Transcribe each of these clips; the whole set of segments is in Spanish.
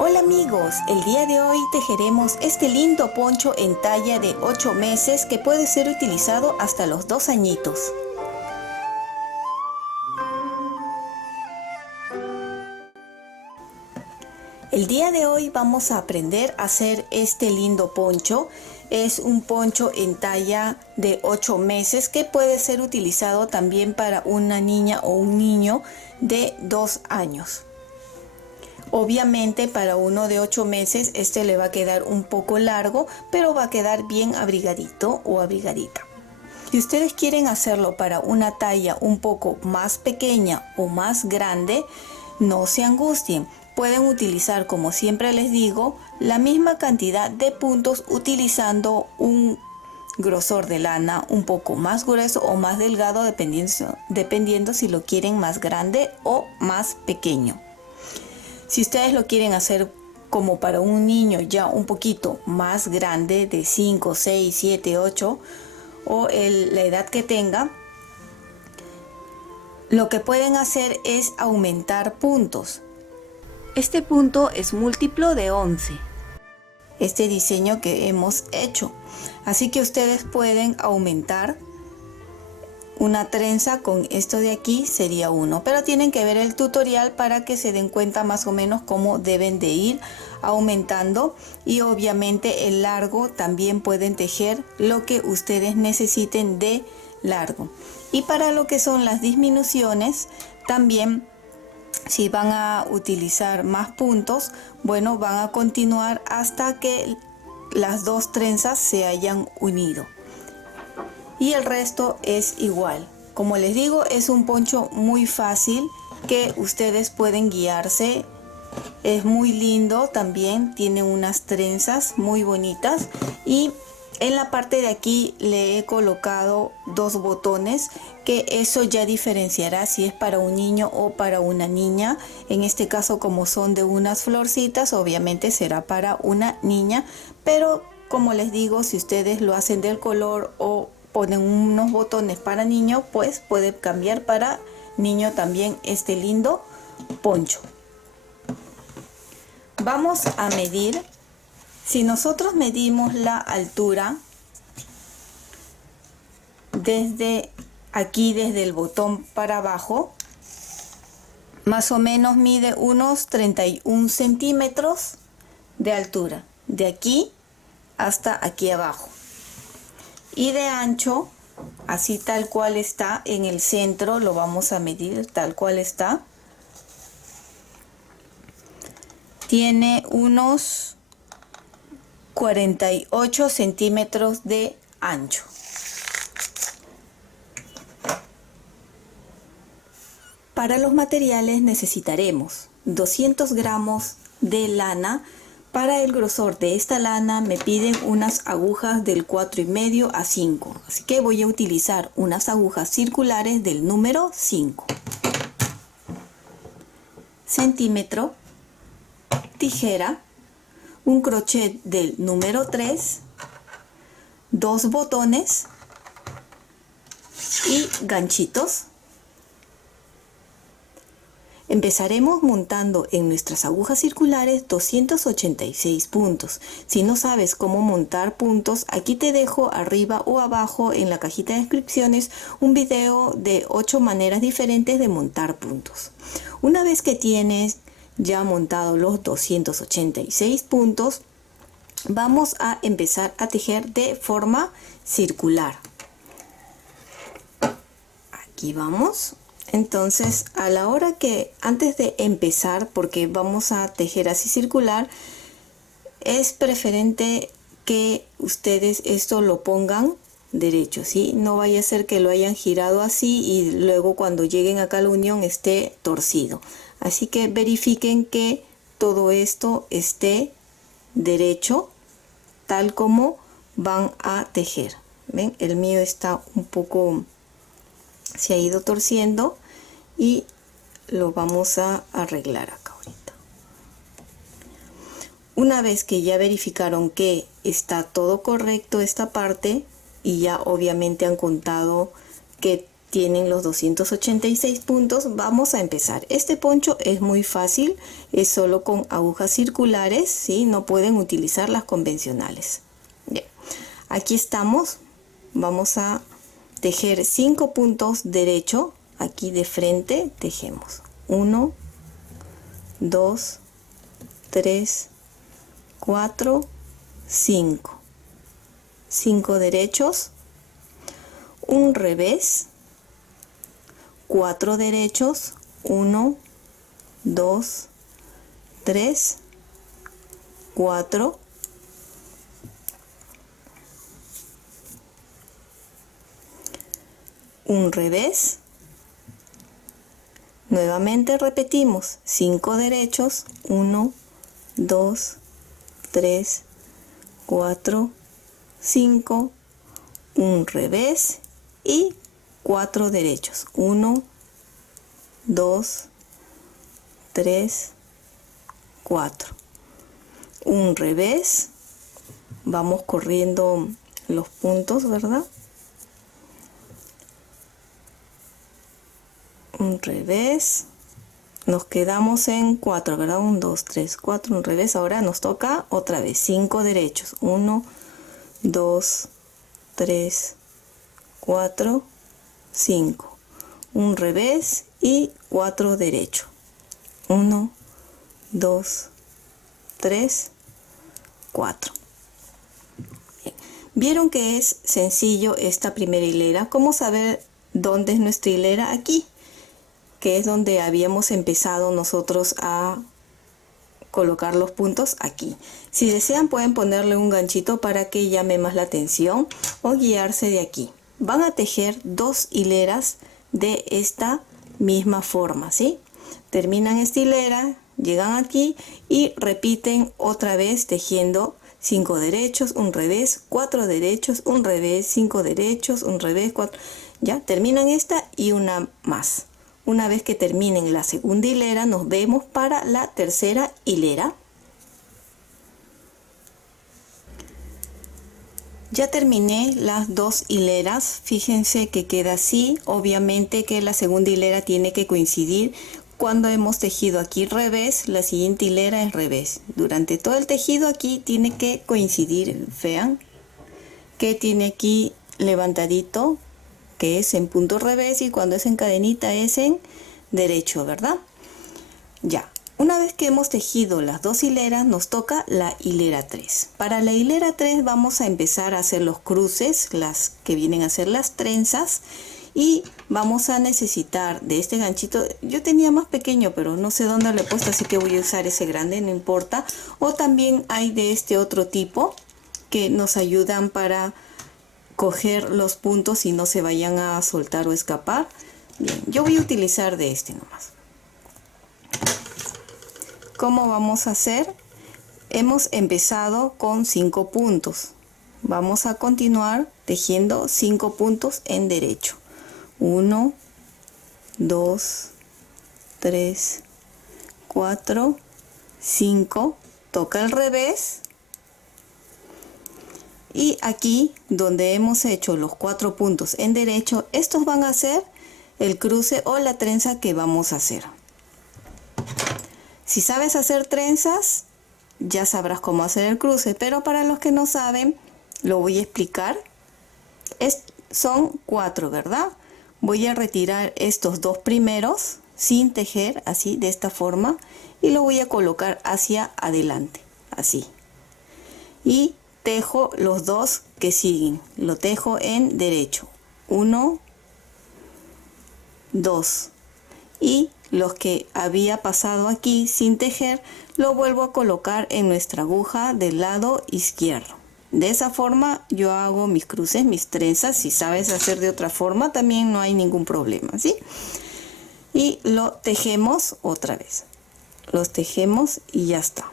Hola amigos, el día de hoy tejeremos este lindo poncho en talla de 8 meses que puede ser utilizado hasta los 2 añitos. El día de hoy vamos a aprender a hacer este lindo poncho. Es un poncho en talla de 8 meses que puede ser utilizado también para una niña o un niño de 2 años. Obviamente para uno de 8 meses este le va a quedar un poco largo, pero va a quedar bien abrigadito o abrigadita. Si ustedes quieren hacerlo para una talla un poco más pequeña o más grande, no se angustien. Pueden utilizar, como siempre les digo, la misma cantidad de puntos utilizando un grosor de lana un poco más grueso o más delgado dependiendo si lo quieren más grande o más pequeño. Si ustedes lo quieren hacer como para un niño ya un poquito más grande, de 5, 6, 7, 8 o la edad que tenga, lo que pueden hacer es aumentar puntos. Este punto es múltiplo de 11, este diseño que hemos hecho. Así que ustedes pueden aumentar. Una trenza con esto de aquí sería 1, pero tienen que ver el tutorial para que se den cuenta más o menos cómo deben de ir aumentando, y obviamente el largo también pueden tejer lo que ustedes necesiten de largo. Y para lo que son las disminuciones también, si van a utilizar más puntos, bueno, van a continuar hasta que las dos trenzas se hayan unido. Y el resto es igual. Como les digo, es un poncho muy fácil que ustedes pueden guiarse. Es muy lindo también, tiene unas trenzas muy bonitas, y en la parte de aquí le he colocado 2 botones, que eso ya diferenciará si es para un niño o para una niña. En este caso, como son de unas florcitas, obviamente será para una niña, pero como les digo, si ustedes lo hacen del color o ponen unos botones para niño, pues puede cambiar para niño también este lindo poncho. Vamos a medir. Si nosotros medimos la altura desde aquí, desde el botón para abajo, más o menos mide unos 31 centímetros de altura, de aquí hasta aquí abajo. Y de ancho, así tal cual está en el centro, lo vamos a medir tal cual está. Tiene unos 48 centímetros de ancho. Para los materiales necesitaremos 200 gramos de lana. Para el grosor de esta lana me piden unas agujas del 4,5 a 5, así que voy a utilizar unas agujas circulares del número 5. Centímetro, tijera, un crochet del número 3, 2 botones y ganchitos. Empezaremos montando en nuestras agujas circulares 286 puntos. Si no sabes cómo montar puntos, aquí te dejo arriba o abajo en la cajita de descripciones un video de 8 maneras diferentes de montar puntos. Una vez que tienes ya montado los 286 puntos, vamos a empezar a tejer de forma circular. Aquí vamos. Entonces, a la hora que, antes de empezar, porque vamos a tejer así circular, es preferente que ustedes esto lo pongan derecho, ¿sí? No vaya a ser que lo hayan girado así y luego cuando lleguen acá a la unión esté torcido. Así que verifiquen que todo esto esté derecho, tal como van a tejer. ¿Ven? El mío está un poco, se ha ido torciendo, y lo vamos a arreglar acá ahorita. Una vez que ya verificaron que está todo correcto esta parte, y ya obviamente han contado que tienen los 286 puntos. Vamos a empezar. Este poncho es muy fácil, es solo con agujas circulares, ¿sí? No pueden utilizar las convencionales. Bien. Aquí estamos. Vamos a tejer 5 puntos derecho. Aquí de frente tejemos 1, 2, 3, 4, 5. 5 derechos, un revés, 4 derechos, 1, 2, 3, 4, un revés, nuevamente repetimos 5 derechos, 1, 2, 3, 4, 5, un revés y 4 derechos, 1, 2, 3, 4, un revés, vamos corriendo los puntos, ¿verdad? Un revés, nos quedamos en 4, ¿verdad? 1, 2, 3, 4, un revés. Ahora nos toca otra vez 5 derechos, 1, 2, 3, 4, 5, un revés y 4 derechos, 1, 2, 3, 4. Bien. Vieron que es sencillo esta primera hilera. ¿Cómo saber dónde es nuestra hilera? Aquí, que es donde habíamos empezado nosotros a colocar los puntos, aquí. Si desean pueden ponerle un ganchito para que llame más la atención o guiarse de aquí. Van a tejer 2 hileras de esta misma forma, ¿sí? Terminan esta hilera, llegan aquí y repiten otra vez tejiendo 5 derechos, un revés, 4 derechos, un revés, 5 derechos, un revés, 4. Ya terminan esta y una más. Una vez que terminen la segunda hilera, nos vemos para la tercera hilera. Ya terminé las 2 hileras. Fíjense que queda así. Obviamente que la segunda hilera tiene que coincidir. Cuando hemos tejido aquí revés, la siguiente hilera es revés. Durante todo el tejido aquí tiene que coincidir. Vean que tiene aquí levantadito, que es en punto revés, y cuando es en cadenita es en derecho, ¿verdad? Ya, una vez que hemos tejido las 2 hileras, nos toca la hilera 3. Para la hilera 3 vamos a empezar a hacer los cruces, las que vienen a ser las trenzas, y vamos a necesitar de este ganchito. Yo tenía más pequeño, pero no sé dónde lo he puesto, así que voy a usar ese grande, no importa. O también hay de este otro tipo que nos ayudan para coger los puntos y no se vayan a soltar o escapar. Bien, yo voy a utilizar de este nomás. ¿Cómo vamos a hacer? Hemos empezado con 5 puntos. Vamos a continuar tejiendo 5 puntos en derecho. 1, 2, 3, 4, 5. Toca el revés. Y aquí donde hemos hecho los 4 puntos en derecho, estos van a ser el cruce o la trenza que vamos a hacer. Si sabes hacer trenzas, ya sabrás cómo hacer el cruce, pero para los que no saben, lo voy a explicar. Son 4, ¿verdad? Voy a retirar estos 2 primeros sin tejer, así, de esta forma, y lo voy a colocar hacia adelante, así. Y tejo los 2 que siguen, lo tejo en derecho, 1, 2, y los que había pasado aquí sin tejer lo vuelvo a colocar en nuestra aguja del lado izquierdo. De esa forma yo hago mis cruces, mis trenzas. Si sabes hacer de otra forma también no hay ningún problema, ¿sí? Y lo tejemos otra vez, los tejemos y ya está.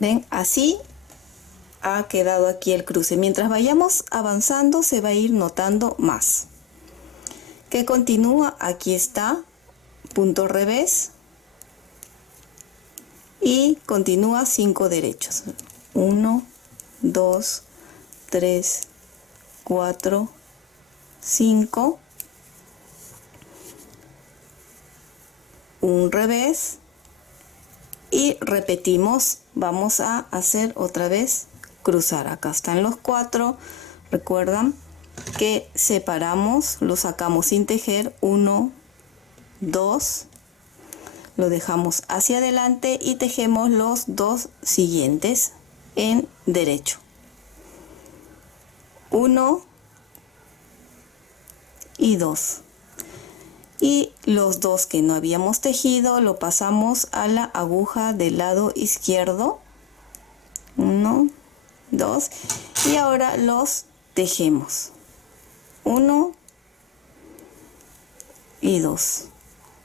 ¿Ven? Así ha quedado aquí el cruce. Mientras vayamos avanzando se va a ir notando más. Que continúa, aquí está, punto revés, y continúa 5 derechos. 1, 2, 3, 4, 5. un revés y repetimos. Vamos a hacer otra vez cruzar. Acá están los 4. Recuerdan que separamos, lo sacamos sin tejer, 1, 2, lo dejamos hacia adelante y tejemos los 2 siguientes en derecho. 1 y 2. Y los 2 que no habíamos tejido lo pasamos a la aguja del lado izquierdo. 1, 2. Y ahora los tejemos. 1 y 2.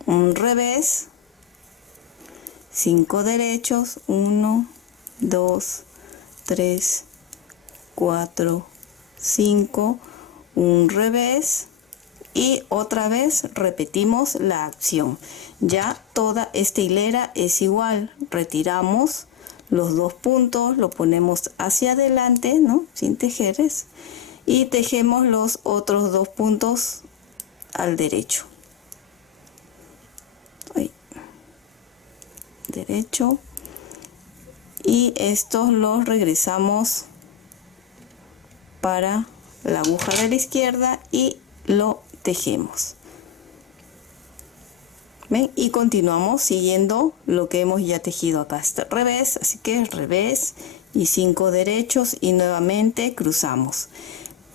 Un revés. 5 derechos. 1, 2, 3, 4, 5. Un revés. Y otra vez repetimos la acción. Ya toda esta hilera es igual. Retiramos los 2 puntos, lo ponemos hacia adelante, ¿no? Sin tejeres. Y tejemos los otros 2 puntos al derecho. Derecho. Y estos los regresamos para la aguja de la izquierda y lo tejemos. ¿Ven? Y continuamos siguiendo lo que hemos ya tejido acá. Este revés, así que revés y 5 derechos y nuevamente cruzamos.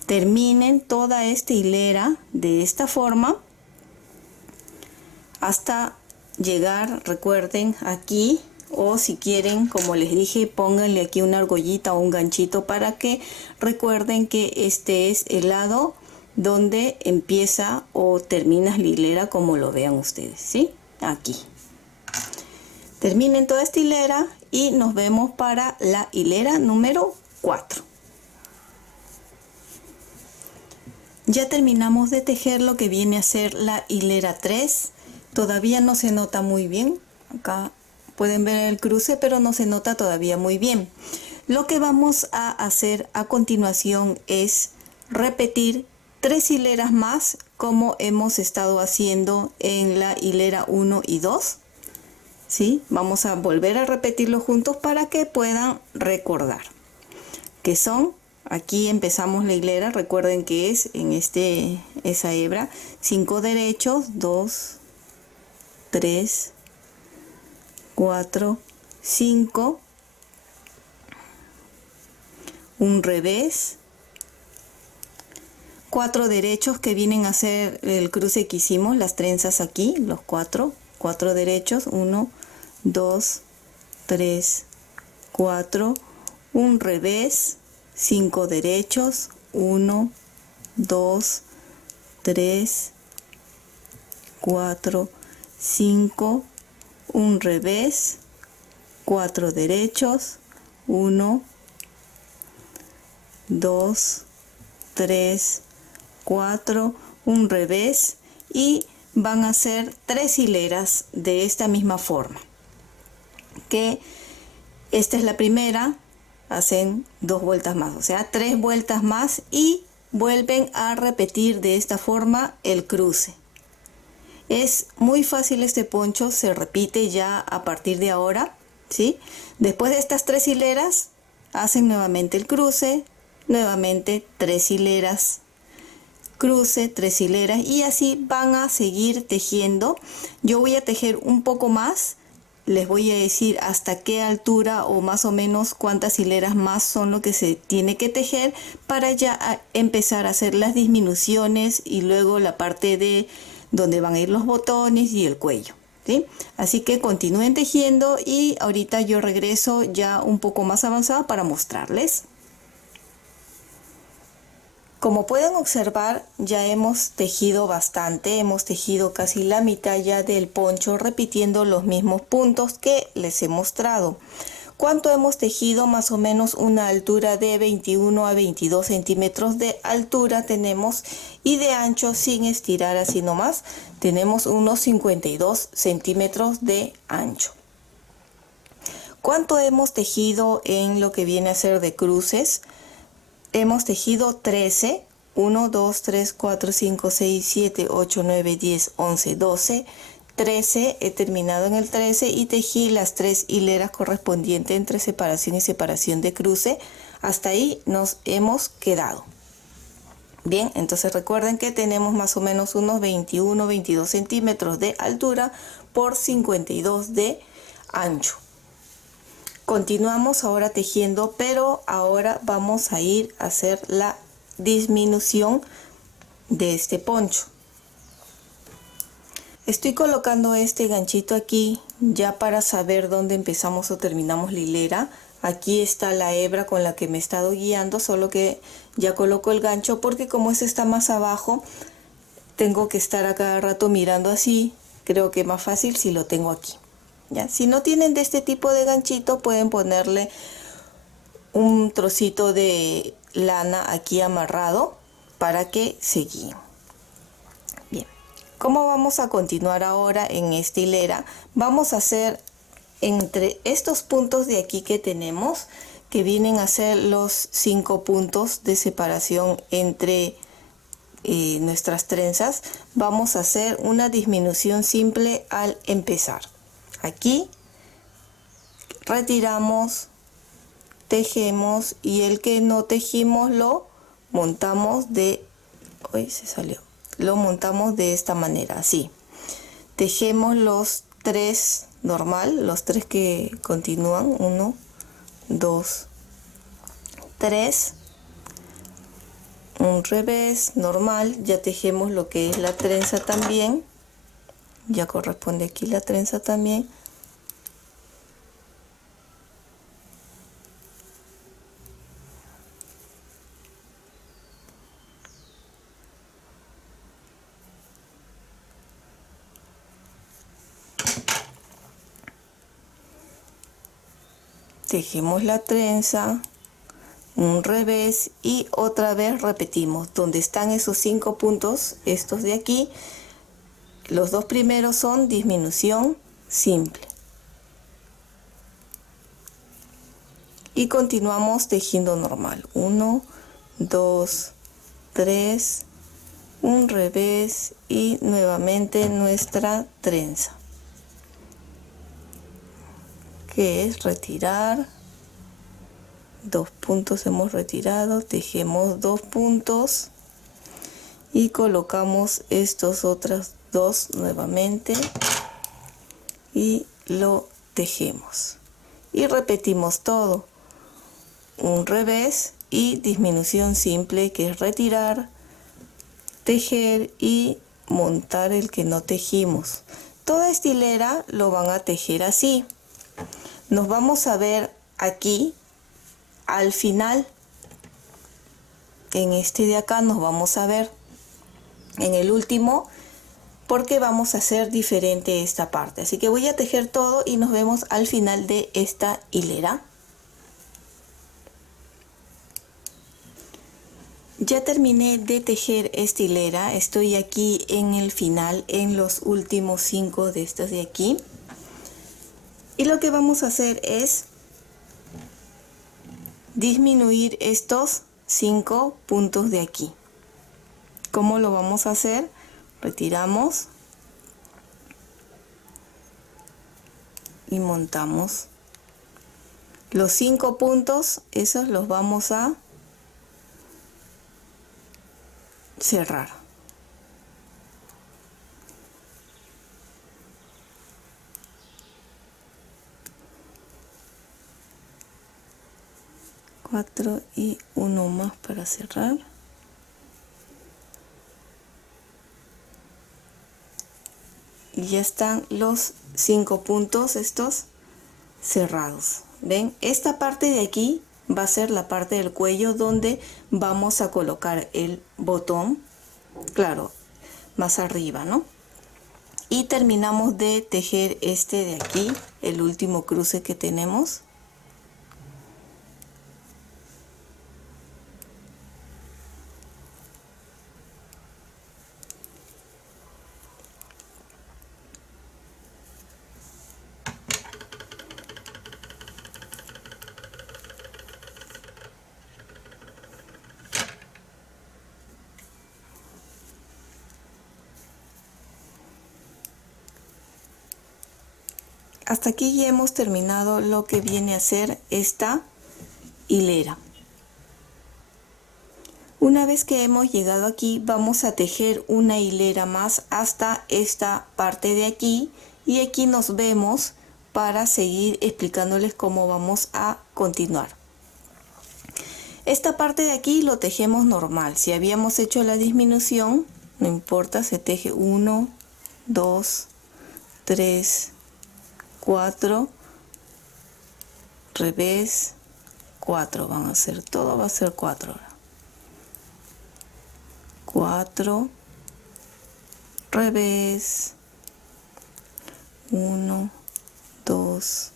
Terminen toda esta hilera de esta forma hasta llegar, recuerden, aquí, o si quieren, como les dije, pónganle aquí una argollita o un ganchito para que recuerden que este es el lado donde empieza o termina la hilera, como lo vean ustedes, ¿sí? Aquí. Terminen toda esta hilera y nos vemos para la hilera número 4. Ya terminamos de tejer lo que viene a ser la hilera 3. Todavía no se nota muy bien. Acá pueden ver el cruce, pero no se nota todavía muy bien. Lo que vamos a hacer a continuación es repetir 3 hileras más como hemos estado haciendo en la hilera 1 y 2. ¿Sí? Vamos a volver a repetirlo juntos para que puedan recordar. Que son, aquí empezamos la hilera, recuerden que es en esa hebra, 5 derechos, 2, 3, 4, 5, un revés, 4 derechos que vienen a ser el cruce que hicimos, las trenzas aquí, los 4 derechos, 1, 2, 3, 4, un revés, 5 derechos, 1, 2, 3, 4, 5, un revés, 4 derechos, 1, 2, 3, 4, un revés, y van a hacer 3 hileras de esta misma forma. Que esta es la primera, hacen 2 vueltas más, o sea 3 vueltas más y vuelven a repetir de esta forma el cruce. Es muy fácil este poncho, se repite ya a partir de ahora, ¿sí? Después de estas 3 hileras hacen nuevamente el cruce, nuevamente 3 hileras, cruce, 3 hileras, y así van a seguir tejiendo. Yo voy a tejer un poco más, les voy a decir hasta qué altura o más o menos cuántas hileras más son lo que se tiene que tejer para ya empezar a hacer las disminuciones y luego la parte de donde van a ir los botones y el cuello, ¿sí? Así que continúen tejiendo y ahorita yo regreso ya un poco más avanzada para mostrarles. Como pueden observar, ya hemos tejido bastante, hemos tejido casi la mitad ya del poncho repitiendo los mismos puntos que les he mostrado. ¿Cuánto hemos tejido? Más o menos una altura de 21 a 22 centímetros de altura tenemos, y de ancho, sin estirar así nomás, tenemos unos 52 centímetros de ancho. ¿Cuánto hemos tejido en lo que viene a ser de cruces? Hemos tejido 13, 1, 2, 3, 4, 5, 6, 7, 8, 9, 10, 11, 12, 13, he terminado en el 13 y tejí las 3 hileras correspondientes entre separación y separación de cruce. Hasta ahí nos hemos quedado. Bien, entonces recuerden que tenemos más o menos unos 21-22 centímetros de altura por 52 de ancho. Continuamos ahora tejiendo, pero ahora vamos a ir a hacer la disminución de este poncho. Estoy colocando este ganchito aquí ya para saber dónde empezamos o terminamos la hilera. Aquí está la hebra con la que me he estado guiando, solo que ya coloco el gancho porque como este está más abajo, tengo que estar a cada rato mirando así. Creo que es más fácil si lo tengo aquí. ¿Ya? Si no tienen de este tipo de ganchito, pueden ponerle un trocito de lana aquí amarrado para que se guíen. Bien, ¿cómo vamos a continuar ahora en esta hilera? Vamos a hacer entre estos puntos de aquí que tenemos, que vienen a ser los 5 puntos de separación entre nuestras trenzas, vamos a hacer una disminución simple al empezar. Aquí retiramos, tejemos y el que no tejimos lo montamos de, lo montamos de esta manera, así. Tejemos los 3 normal, los 3 que continúan, 1, 2, 3, un revés normal, ya tejemos lo que es la trenza también, ya corresponde aquí la trenza también. Tejemos la trenza, un revés y otra vez repetimos. Donde están esos 5 puntos, estos de aquí, los 2 primeros son disminución simple. Y continuamos tejiendo normal. 1, 2, 3, un revés y nuevamente nuestra trenza, que es retirar 2 puntos. Hemos retirado, tejemos 2 puntos y colocamos estos otros 2 nuevamente y lo tejemos y repetimos todo. Un revés y disminución simple, que es retirar, tejer y montar el que no tejimos. Toda esta hilera lo van a tejer así. Nos vamos a ver aquí al final. En este de acá nos vamos a ver en el último, porque vamos a hacer diferente esta parte. Así que voy a tejer todo y nos vemos al final de esta hilera. Ya terminé de tejer esta hilera, estoy aquí en el final, en los últimos 5 de estos de aquí. Y lo que vamos a hacer es disminuir estos 5 puntos de aquí. ¿Cómo lo vamos a hacer? Retiramos y montamos los 5 puntos, esos los vamos a cerrar. Cuatro y uno más para cerrar. Y ya están los 5 puntos estos cerrados. ¿Ven? Esta parte de aquí va a ser la parte del cuello donde vamos a colocar el botón, claro, más arriba, ¿no? Y terminamos de tejer este de aquí, el último cruce que tenemos. hasta aquí ya hemos terminado lo que viene a ser esta hilera. Una vez que hemos llegado aquí, vamos a tejer una hilera más hasta esta parte de aquí, y aquí nos vemos para seguir explicándoles cómo vamos a continuar. Esta parte de aquí lo tejemos normal. Si habíamos hecho la disminución, no importa, se teje 1, 2, 3, 4, revés, 4 van a ser, todo va a ser 4 ahora. 4, revés, 1, 2,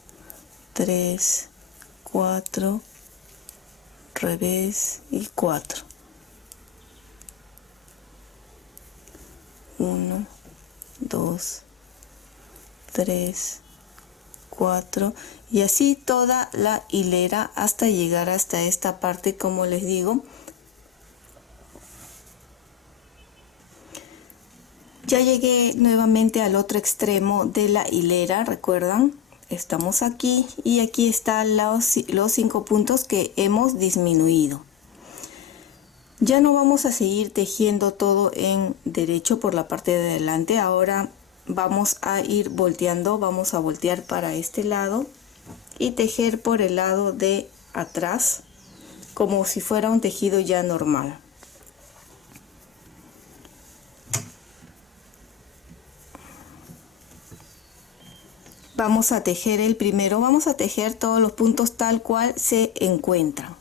3, 4, revés y 4. 1, 2, 3, 4 y así toda la hilera hasta llegar hasta esta parte. Como les digo, ya llegué nuevamente al otro extremo de la hilera. Recuerdan, estamos aquí y aquí están los 5 puntos que hemos disminuido. Ya no vamos a seguir tejiendo todo en derecho por la parte de adelante. Ahora vamos a ir volteando, vamos a voltear para este lado y tejer por el lado de atrás como si fuera un tejido ya normal. Vamos a tejer el primero, vamos a tejer todos los puntos tal cual se encuentran.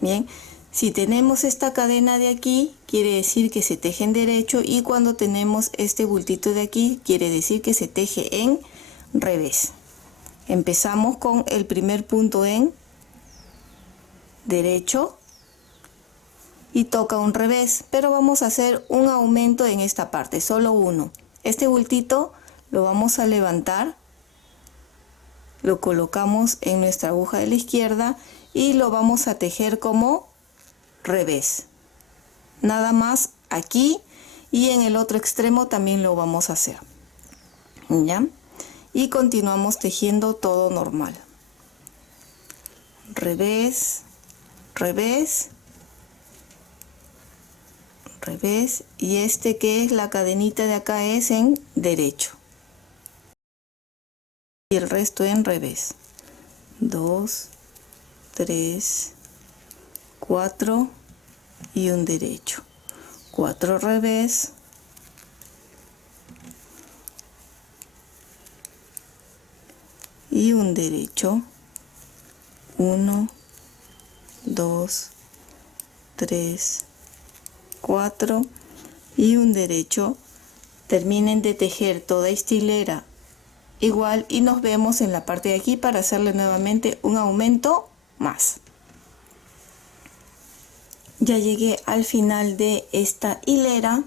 Bien, si tenemos esta cadena de aquí, quiere decir que se teje en derecho, y cuando tenemos este bultito de aquí, quiere decir que se teje en revés. Empezamos con el primer punto en derecho y toca un revés, pero vamos a hacer un aumento en esta parte, solo uno. Este bultito lo vamos a levantar, lo colocamos en nuestra aguja de la izquierda y lo vamos a tejer como revés. Nada más aquí, y en el otro extremo también lo vamos a hacer. ¿Ya? Y continuamos tejiendo todo normal. Revés, revés, revés, y este que es la cadenita de acá es en derecho. Y el resto en revés. 2, 3, 4 y un derecho. 4 revés. Y un derecho. 1, 2, 3, 4 y un derecho. Terminen de tejer toda esta hilera igual y nos vemos en la parte de aquí para hacerle nuevamente un aumento más. Ya llegué al final de esta hilera.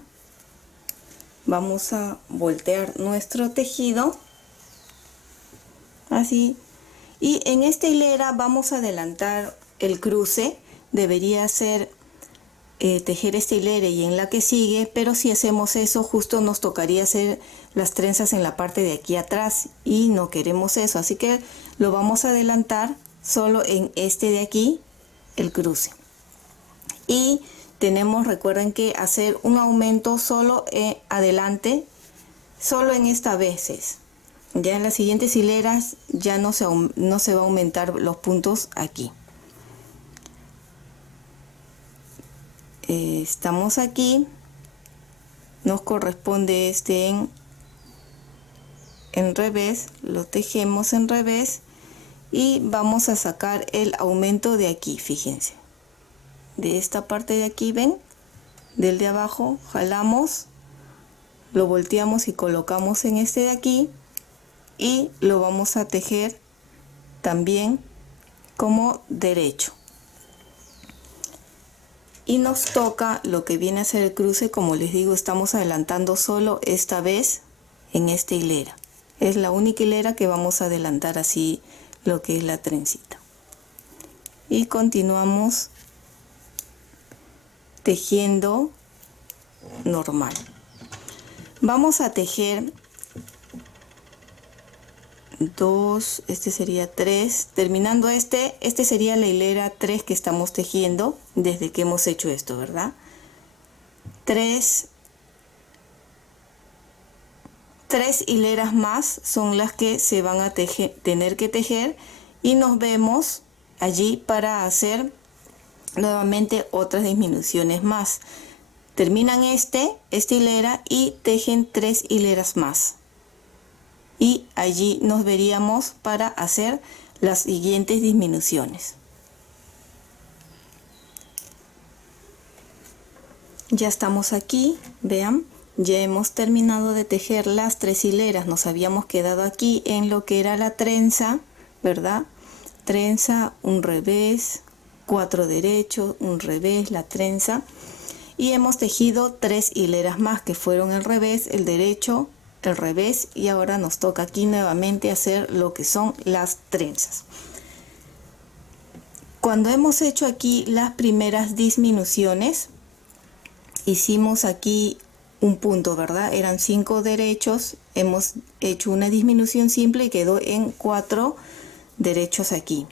Vamos a voltear nuestro tejido así, y en esta hilera vamos a adelantar el cruce. Debería ser tejer esta hilera y en la que sigue, pero si hacemos eso justo nos tocaría hacer las trenzas en la parte de aquí atrás y no queremos eso, así que lo vamos a adelantar solo en este de aquí, el cruce. Y tenemos, recuerden, que hacer un aumento solo adelante, solo en estas veces. Ya en las siguientes hileras ya no se va a aumentar los puntos aquí. Estamos aquí, nos corresponde este en revés, lo tejemos en revés y vamos a sacar el aumento de aquí. Fíjense, de esta parte de aquí, ven, del de abajo jalamos, lo volteamos y colocamos en este de aquí y lo vamos a tejer también como derecho. Y nos toca lo que viene a ser el cruce. Como les digo, estamos adelantando solo esta vez en esta hilera. Es la única hilera que vamos a adelantar así lo que es la trencita. Y continuamos tejiendo normal. Vamos a tejer 2, este sería 3, terminando este sería la hilera 3 que estamos tejiendo desde que hemos hecho esto, ¿verdad? 3 hileras más son las que se van a tener que tejer, y nos vemos allí para hacer nuevamente otras disminuciones más. Terminan esta hilera y tejen 3 hileras más, y allí nos veríamos para hacer las siguientes disminuciones. Ya estamos aquí, vean, ya hemos terminado de tejer las 3 hileras. Nos habíamos quedado aquí en lo que era la trenza, ¿verdad? Trenza, un revés, 4 derechos, un revés, la trenza, y hemos tejido 3 hileras más que fueron el revés, el derecho, el revés, y ahora nos toca aquí nuevamente hacer lo que son las trenzas. Cuando hemos hecho aquí las primeras disminuciones, hicimos aquí un punto, ¿verdad? Eran 5 derechos, hemos hecho una disminución simple y quedó en 4 derechos aquí,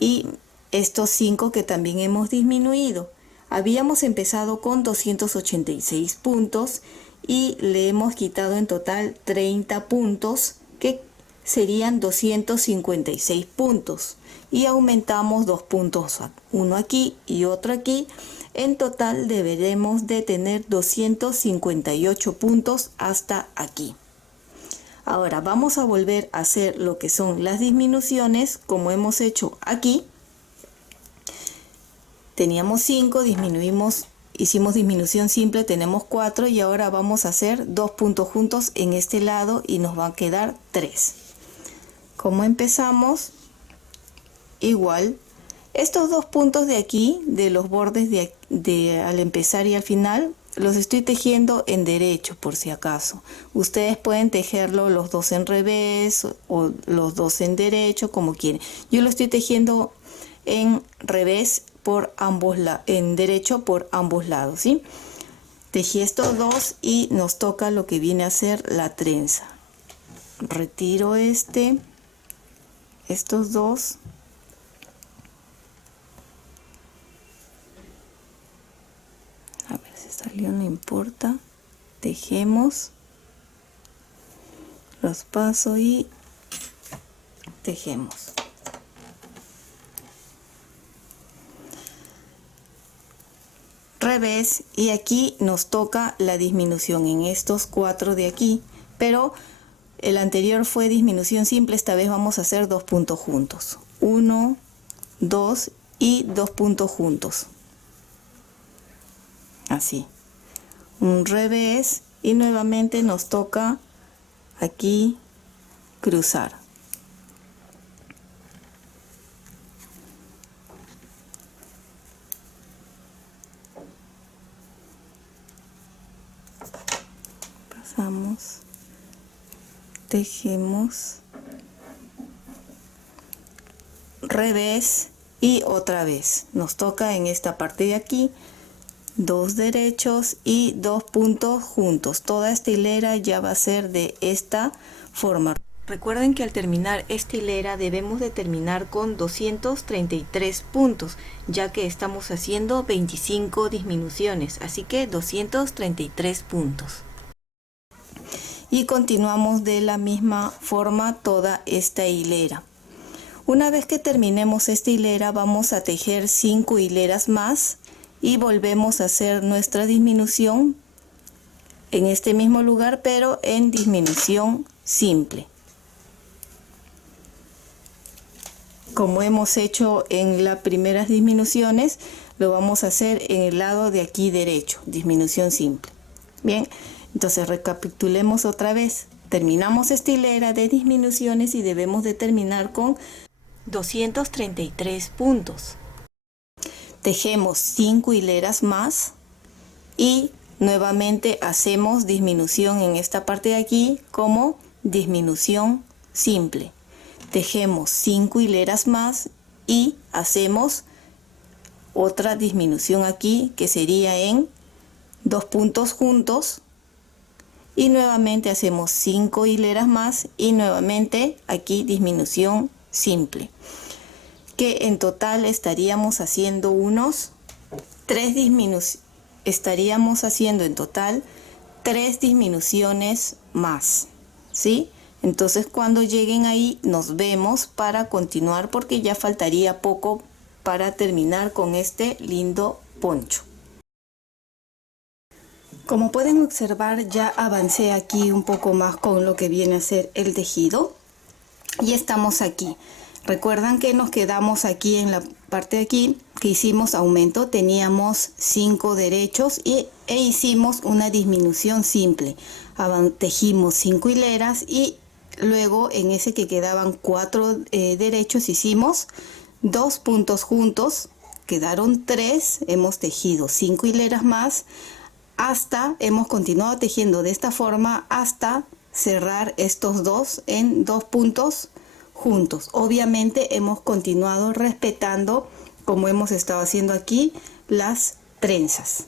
y estos 5 que también hemos disminuido. Habíamos empezado con 286 puntos y le hemos quitado en total 30 puntos, que serían 256 puntos, y aumentamos 2 puntos, uno aquí y otro aquí. En total deberemos de tener 258 puntos hasta aquí. Ahora vamos a volver a hacer lo que son las disminuciones como hemos hecho aquí. Teníamos 5, disminuimos, hicimos disminución simple, tenemos 4, y ahora vamos a hacer 2 puntos juntos en este lado y nos va a quedar 3. ¿Cómo empezamos? Igual, estos 2 puntos de aquí, de los bordes al empezar y al final, los estoy tejiendo en derecho por si acaso. Ustedes pueden tejerlo los 2 en revés o los 2 en derecho, como quieren. Yo lo estoy tejiendo en revés por ambos en derecho por ambos lados, ¿sí? Tejí estos 2 y nos toca lo que viene a ser la trenza. Retiro estos 2. A ver si salió, no importa. Tejemos, los paso y tejemos. Revés, y aquí nos toca la disminución en estos 4 de aquí, pero el anterior fue disminución simple. Esta vez vamos a hacer 2 puntos juntos, 1, 2 y 2 puntos juntos, así, un revés, y nuevamente nos toca aquí cruzar. Pasamos, tejemos, revés, y otra vez nos toca en esta parte de aquí 2 derechos y 2 puntos juntos. Toda esta hilera ya va a ser de esta forma. Recuerden que al terminar esta hilera debemos de terminar con 233 puntos, ya que estamos haciendo 25 disminuciones, así que 233 puntos. Y continuamos de la misma forma toda esta hilera. Una vez que terminemos esta hilera, vamos a tejer 5 hileras más y volvemos a hacer nuestra disminución en este mismo lugar, pero en disminución simple, como hemos hecho en las primeras disminuciones. Lo vamos a hacer en el lado de aquí derecho, disminución simple. Bien, entonces recapitulemos otra vez. Terminamos esta hilera de disminuciones y debemos de terminar con 233 puntos. Tejemos 5 hileras más y nuevamente hacemos disminución en esta parte de aquí como disminución simple. Tejemos 5 hileras más y hacemos otra disminución aquí, que sería en 2 puntos juntos, y nuevamente hacemos 5 hileras más y nuevamente aquí disminución simple, que en total estaríamos haciendo unos 3 disminuciones, estaríamos haciendo en total 3 disminuciones más, ¿sí? Entonces cuando lleguen ahí nos vemos para continuar, porque ya faltaría poco para terminar con este lindo poncho. Como pueden observar, ya avancé aquí un poco más con lo que viene a ser el tejido y estamos aquí. Recuerdan que nos quedamos aquí en la parte de aquí que hicimos aumento, teníamos 5 derechos e hicimos una disminución simple. Tejimos 5 hileras y luego en ese que quedaban 4 derechos hicimos 2 puntos juntos, quedaron 3, hemos tejido 5 hileras más, hasta hemos continuado tejiendo de esta forma hasta cerrar estos dos en 2 puntos juntos. Obviamente hemos continuado respetando, como hemos estado haciendo aquí, las trenzas.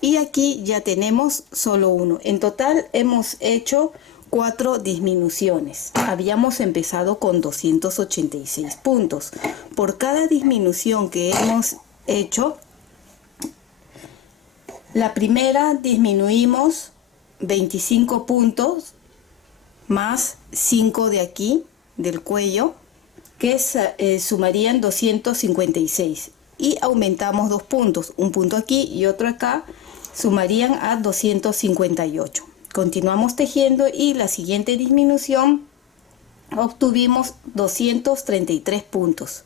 Y aquí ya tenemos solo uno. En total hemos hecho 4 disminuciones. Habíamos empezado con 286 puntos. Por cada disminución que hemos hecho, la primera disminuimos 25 puntos más 5 de aquí del cuello, que sumarían 256, y aumentamos 2 puntos, un punto aquí y otro acá, sumarían a 258. Continuamos tejiendo y la siguiente disminución obtuvimos 233 puntos.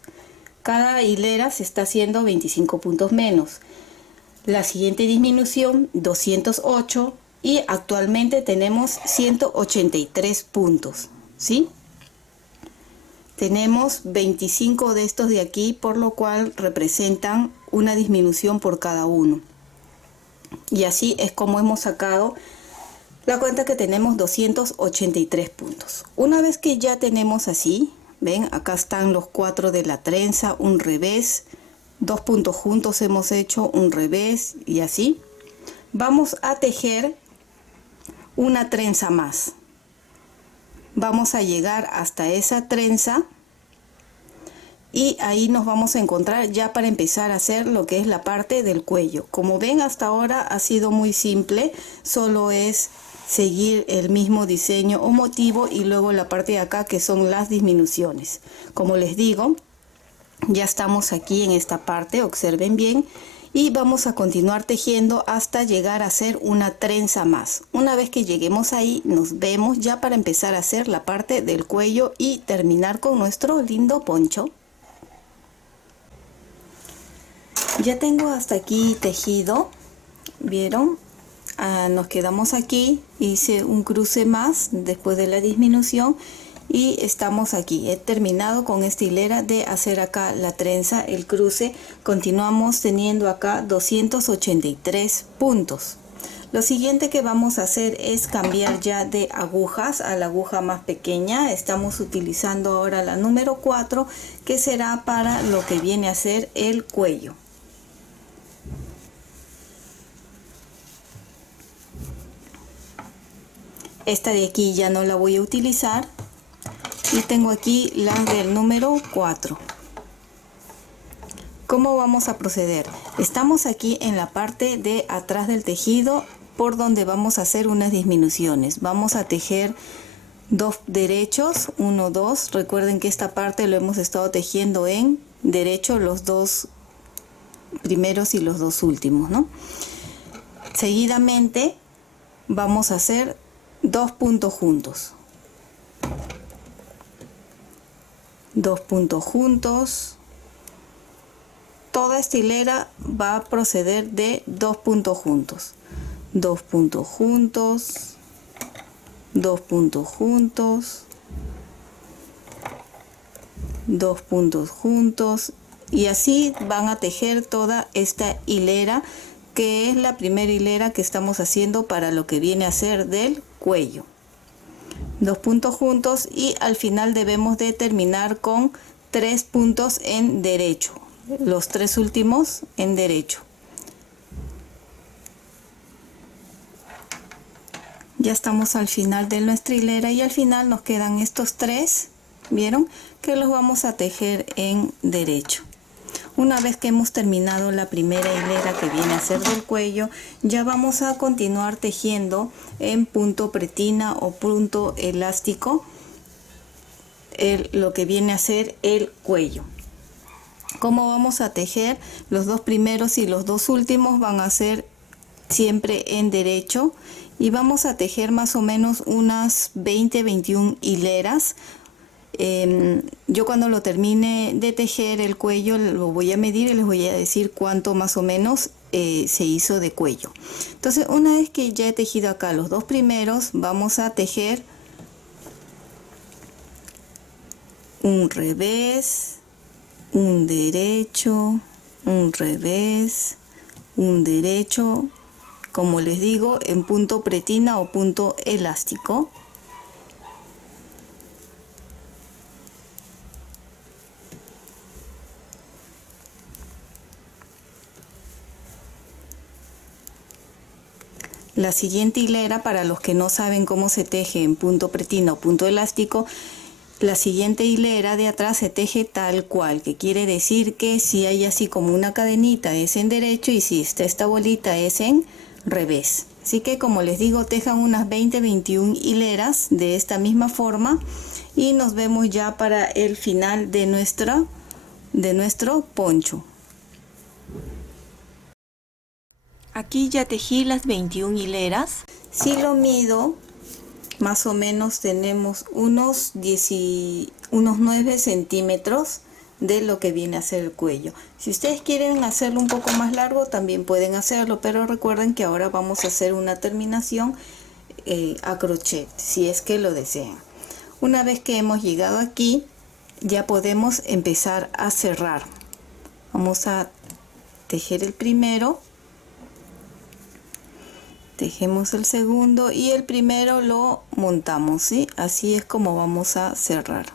Cada hilera se está haciendo 25 puntos menos. La siguiente disminución 208 y actualmente tenemos 183 puntos, ¿sí? Tenemos 25 de estos de aquí, por lo cual representan una disminución por cada uno. Y así es como hemos sacado la cuenta, que tenemos 283 puntos. Una vez que ya tenemos así, ven, acá están los 4 de la trenza, un revés, 2 puntos juntos hemos hecho, un revés y así. Vamos a tejer una trenza más. Vamos a llegar hasta esa trenza y ahí nos vamos a encontrar ya para empezar a hacer lo que es la parte del cuello. Como ven, hasta ahora ha sido muy simple, solo es seguir el mismo diseño o motivo y luego la parte de acá que son las disminuciones. Como les digo, ya estamos aquí en esta parte, observen bien, y vamos a continuar tejiendo hasta llegar a hacer una trenza más. Una vez que lleguemos ahí nos vemos ya para empezar a hacer la parte del cuello y terminar con nuestro lindo poncho. Ya tengo hasta aquí tejido, ¿vieron? Nos quedamos aquí, hice un cruce más después de la disminución y estamos aquí. He terminado con esta hilera de hacer acá la trenza, el cruce. Continuamos teniendo acá 283 puntos. Lo siguiente que vamos a hacer es cambiar ya de agujas a la aguja más pequeña. Estamos utilizando ahora la número 4, que será para lo que viene a ser el cuello. Esta de aquí ya no la voy a utilizar. Y tengo aquí la del número 4. ¿Cómo vamos a proceder? Estamos aquí en la parte de atrás del tejido, por donde vamos a hacer unas disminuciones. Vamos a tejer 2 derechos, 1, 2. Recuerden que esta parte lo hemos estado tejiendo en derecho, los 2 primeros y los 2 últimos, ¿no? Seguidamente vamos a hacer 2 puntos juntos. 2 puntos juntos. Toda esta hilera va a proceder de 2 puntos juntos. 2 puntos juntos. 2 puntos juntos. 2 puntos juntos. Y así van a tejer toda esta hilera, que es la primera hilera que estamos haciendo para lo que viene a ser del cuello. 2 puntos juntos y al final debemos de terminar con 3 puntos en derecho, los 3 últimos en derecho. Ya estamos al final de nuestra hilera y al final nos quedan estos 3, ¿vieron? Que los vamos a tejer en derecho. Una vez que hemos terminado la primera hilera que viene a ser del cuello, ya vamos a continuar tejiendo en punto pretina o punto elástico lo que viene a ser el cuello. ¿Cómo vamos a tejer? Los 2 primeros y los 2 últimos van a ser siempre en derecho y vamos a tejer más o menos unas 20-21 hileras. Yo cuando lo termine de tejer el cuello lo voy a medir y les voy a decir cuánto más o menos se hizo de cuello. Entonces, una vez que ya he tejido acá los 2 primeros, vamos a tejer un revés, un derecho, un revés, un derecho, como les digo, en punto pretina o punto elástico. La siguiente hilera, para los que no saben cómo se teje en punto pretina o punto elástico, la siguiente hilera de atrás se teje tal cual, que quiere decir que si hay así como una cadenita es en derecho y si está esta bolita es en revés. Así que, como les digo, tejan unas 20-21 hileras de esta misma forma y nos vemos ya para el final de nuestro poncho. Aquí ya tejí las 21 hileras. Si lo mido, más o menos tenemos unos 9 centímetros de lo que viene a ser el cuello. Si ustedes quieren hacerlo un poco más largo, también pueden hacerlo, pero recuerden que ahora vamos a hacer una terminación a crochet, si es que lo desean. Una vez que hemos llegado aquí, ya podemos empezar a cerrar. Vamos a tejer el primero, tejemos el segundo y el primero lo montamos, ¿sí? Así es como vamos a cerrar.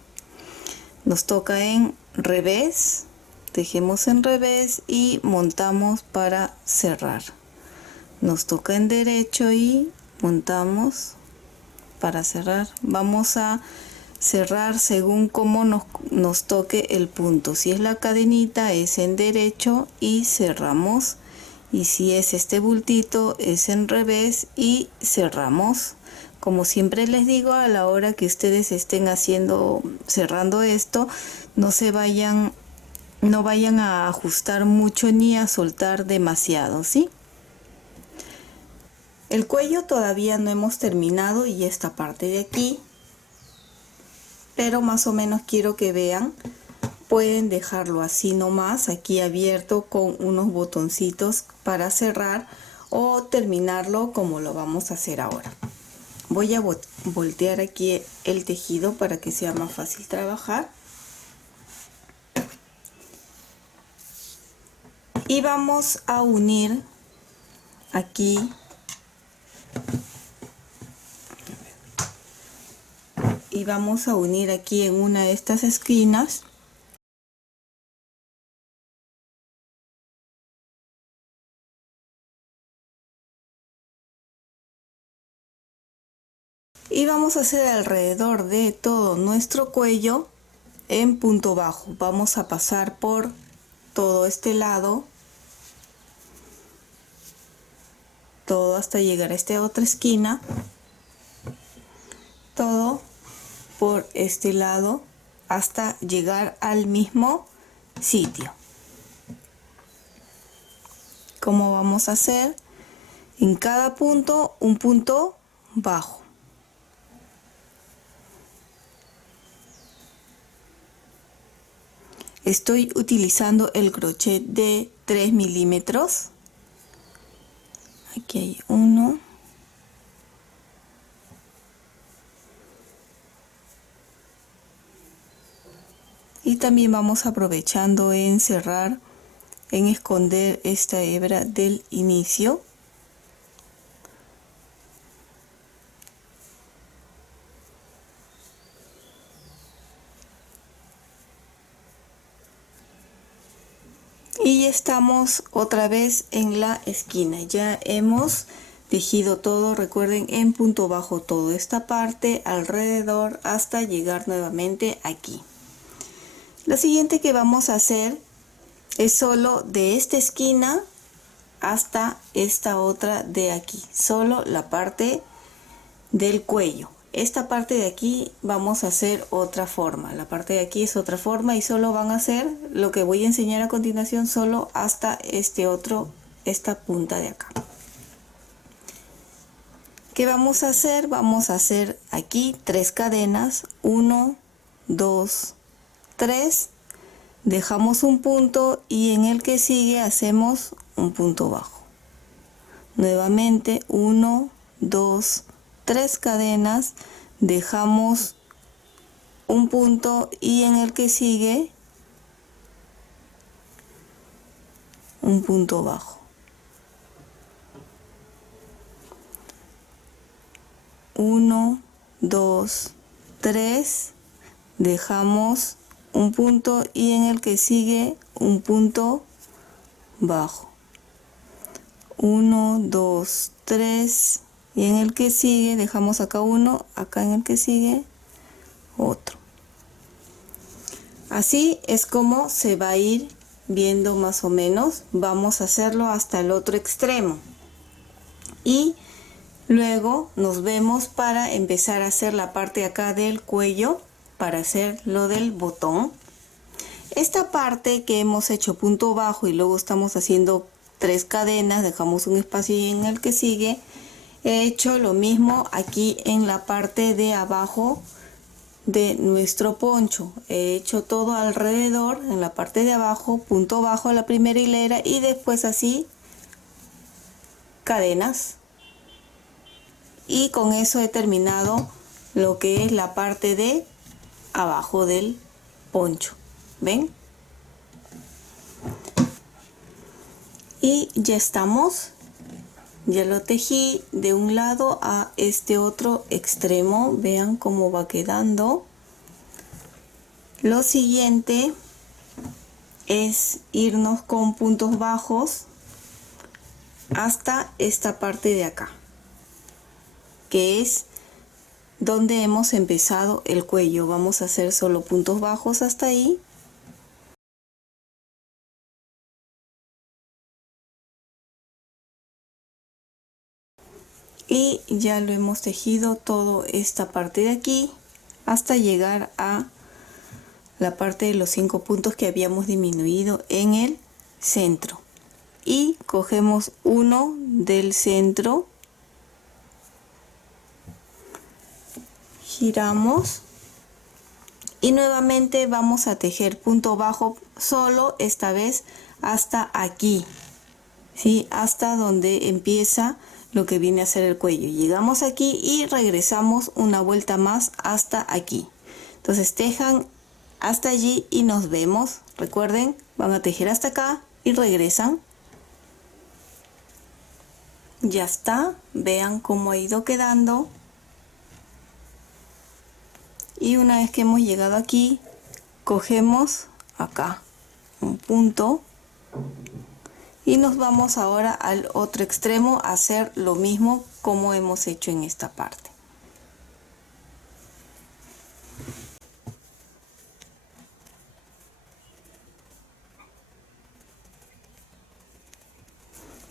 Nos toca en revés, tejemos en revés y montamos para cerrar. Nos toca en derecho y montamos para cerrar. Vamos a cerrar según cómo nos toque el punto. Si es la cadenita es en derecho y cerramos, y si es este bultito es en revés y cerramos. Como siempre les digo, a la hora que ustedes estén cerrando esto, no vayan a ajustar mucho ni a soltar demasiado, ¿sí? El cuello todavía no hemos terminado y esta parte de aquí, pero más o menos quiero que vean. Pueden dejarlo así nomás, aquí abierto con unos botoncitos para cerrar, o terminarlo como lo vamos a hacer ahora. Voy a voltear aquí el tejido para que sea más fácil trabajar. Y vamos a unir aquí en una de estas esquinas. Y vamos a hacer alrededor de todo nuestro cuello en punto bajo. Vamos a pasar por todo este lado, todo hasta llegar a esta otra esquina, todo por este lado hasta llegar al mismo sitio. ¿Cómo vamos a hacer? En cada punto un punto bajo. Estoy utilizando el crochet de 3 milímetros. Aquí hay uno. Y también vamos aprovechando en cerrar, en esconder esta hebra del inicio. Y estamos otra vez en la esquina. Ya hemos tejido todo, recuerden, en punto bajo toda esta parte alrededor hasta llegar nuevamente aquí. Lo siguiente que vamos a hacer es solo de esta esquina hasta esta otra de aquí, solo la parte del cuello. Esta parte de aquí vamos a hacer otra forma, la parte de aquí es otra forma y solo van a hacer lo que voy a enseñar a continuación, solo hasta esta punta de acá. ¿Qué vamos a hacer? Vamos a hacer aquí 3 cadenas, 1, 2, 3, dejamos un punto y en el que sigue hacemos un punto bajo. Nuevamente 1, 2, 3 cadenas, dejamos un punto y en el que sigue un punto bajo. 1, 2, 3, dejamos un punto y en el que sigue un punto bajo. 1, 2, 3 y en el que sigue dejamos acá uno, acá en el que sigue otro. Así es como se va a ir viendo más o menos. Vamos a hacerlo hasta el otro extremo y luego nos vemos para empezar a hacer la parte acá del cuello, para hacer lo del botón. Esta parte que hemos hecho punto bajo y luego estamos haciendo 3 cadenas, dejamos un espacio y en el que sigue he hecho lo mismo aquí en la parte de abajo de nuestro poncho. He hecho todo alrededor en la parte de abajo, punto bajo a la primera hilera y después así cadenas. Y con eso he terminado lo que es la parte de abajo del poncho. ¿Ven? Y ya estamos. Ya lo tejí de un lado a este otro extremo. Vean cómo va quedando. Lo siguiente es irnos con puntos bajos hasta esta parte de acá, que es donde hemos empezado el cuello. Vamos a hacer solo puntos bajos hasta ahí. Y ya lo hemos tejido toda esta parte de aquí hasta llegar a la parte de los 5 puntos que habíamos disminuido en el centro. Y cogemos uno del centro, giramos y nuevamente vamos a tejer punto bajo solo esta vez hasta aquí, ¿sí? Hasta donde empieza lo que viene a ser el cuello. Llegamos aquí y regresamos una vuelta más hasta aquí. Entonces tejan hasta allí y nos vemos. Recuerden, van a tejer hasta acá y regresan. Ya está, vean cómo ha ido quedando. Y una vez que hemos llegado aquí, cogemos acá un punto y nos vamos ahora al otro extremo a hacer lo mismo como hemos hecho en esta parte.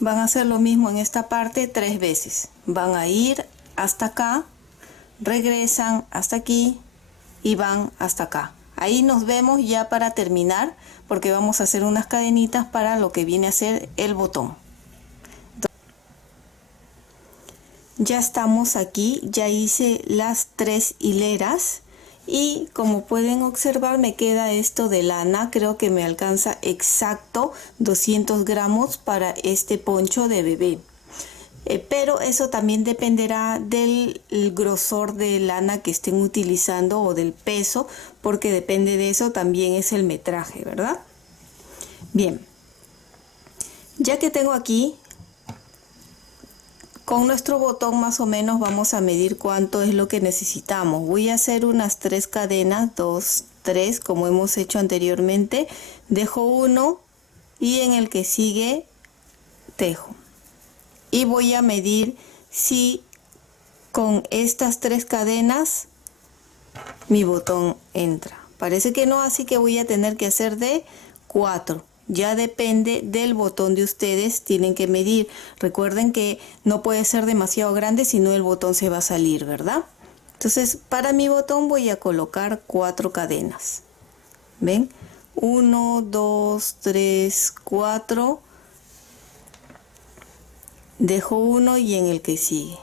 Van a hacer lo mismo en esta parte 3 veces. Van a ir hasta acá, regresan hasta aquí y van hasta acá. Ahí nos vemos ya para terminar, porque vamos a hacer unas cadenitas para lo que viene a ser el botón. Ya estamos aquí, ya hice las 3 hileras y como pueden observar me queda esto de lana. Creo que me alcanza exacto 200 gramos para este poncho de bebé. Pero eso también dependerá del grosor de lana que estén utilizando o del peso, porque depende de eso también es el metraje, ¿verdad? Bien, ya que tengo aquí, con nuestro botón más o menos vamos a medir cuánto es lo que necesitamos. Voy a hacer unas 3 cadenas, 2, 3, como hemos hecho anteriormente. Dejo uno y en el que sigue tejo. y voy a medir si con estas 3 cadenas mi botón entra. Parece que no, así que voy a tener que hacer de 4. Ya depende del botón de ustedes, tienen que medir. Recuerden que no puede ser demasiado grande, si no el botón se va a salir, ¿verdad? Entonces, para mi botón voy a colocar 4 cadenas. ¿Ven? 1, 2, 3, 4. Dejo 1 y en el que sigue.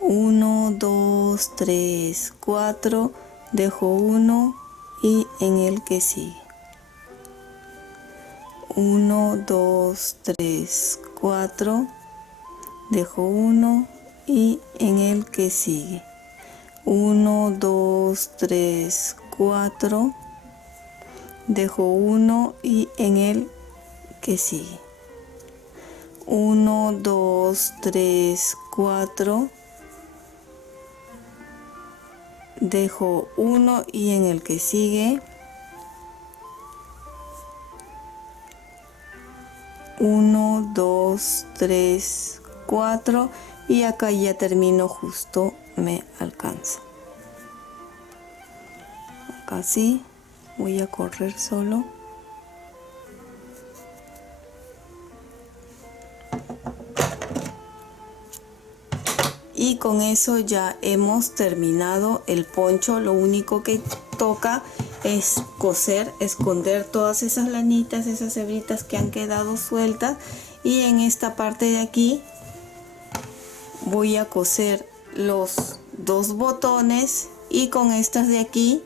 1, 2, 3, 4. Dejo 1 y en el que sigue. 1, 2, 3, 4. Dejo 1 y en el que sigue. 1, 2, 3, 4. Dejo 1 y en el que sigue. 1, 2, 3, 4. Dejo 1 y en el que sigue. 1, 2, 3, 4 y acá ya termino, justo me alcanza. Acá sí, voy a correr solo. Y con eso ya hemos terminado el poncho. Lo único que toca es coser, esconder todas esas lanitas, esas hebritas que han quedado sueltas. Y en esta parte de aquí voy a coser los 2 botones, y con estas de aquí,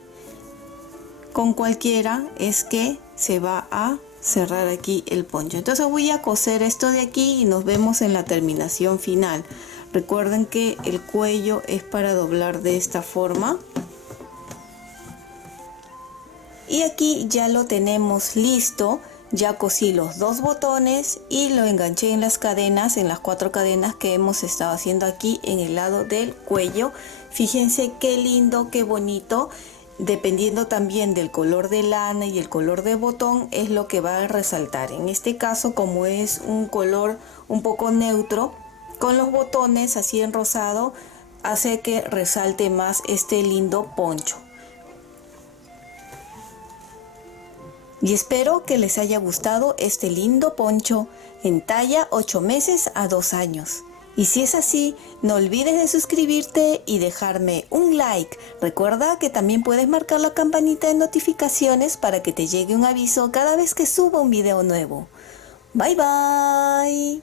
con cualquiera es que se va a cerrar aquí el poncho. Entonces voy a coser esto de aquí y nos vemos en la terminación final. Recuerden que el cuello es para doblar de esta forma. Y aquí ya lo tenemos listo. Ya cosí los 2 botones y lo enganché en las cadenas, en las 4 cadenas que hemos estado haciendo aquí en el lado del cuello. Fíjense qué lindo, qué bonito. Dependiendo también del color de lana y el color de botón, es lo que va a resaltar. En este caso, como es un color un poco neutro, con los botones así en rosado, hace que resalte más este lindo poncho. Y espero que les haya gustado este lindo poncho en talla 8 meses a 2 años. Y si es así, no olvides de suscribirte y dejarme un like. Recuerda que también puedes marcar la campanita de notificaciones para que te llegue un aviso cada vez que suba un video nuevo. Bye bye.